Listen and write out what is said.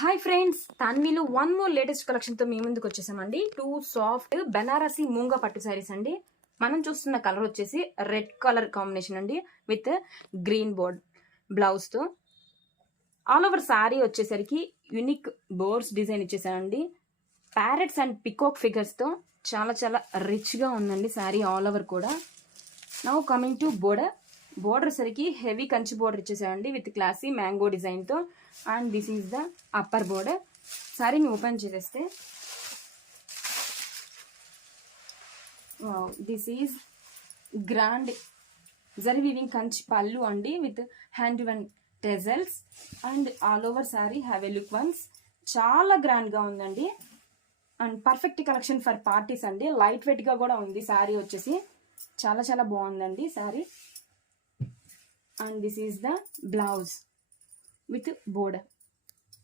Hi friends, తాన్వీలో one more latest కలెక్షన్తో మీ ముందుకు వచ్చేసామండి. 2 సాఫ్ట్ బెనారసీ మూంగా పట్టు శారీస్ అండి. మనం చూస్తున్న కలర్ వచ్చేసి రెడ్ కలర్ కాంబినేషన్ అండి, విత్ గ్రీన్ బోర్డ్ బ్లౌజ్తో. ఆల్ ఓవర్ శారీ వచ్చేసరికి యూనిక్ బోర్డ్స్ డిజైన్ ఇచ్చేసానండి. ప్యారెట్స్ అండ్ పికాక్ ఫిగర్స్తో చాలా చాలా రిచ్గా ఉందండి శారీ ఆల్ ఓవర్ కూడా. నౌ కమింగ్ టు బోర్డర్ సరికి హెవీ కంచి బోర్డర్ ఇచ్చేసాయండి విత్ క్లాసీ మ్యాంగో డిజైన్తో. And this is the upper border. శారీని ఓపెన్ చేసేస్తే this is grand zari weaving Kanchi పళ్ళు అండి, with hand one tassels. And all over sari have a look once. చాలా గ్రాండ్గా ఉందండి and perfect collection for parties అండి. లైట్ వెయిట్గా కూడా ఉంది శారీ వచ్చేసి. చాలా చాలా బాగుందండి sari. And this is the blouse with border.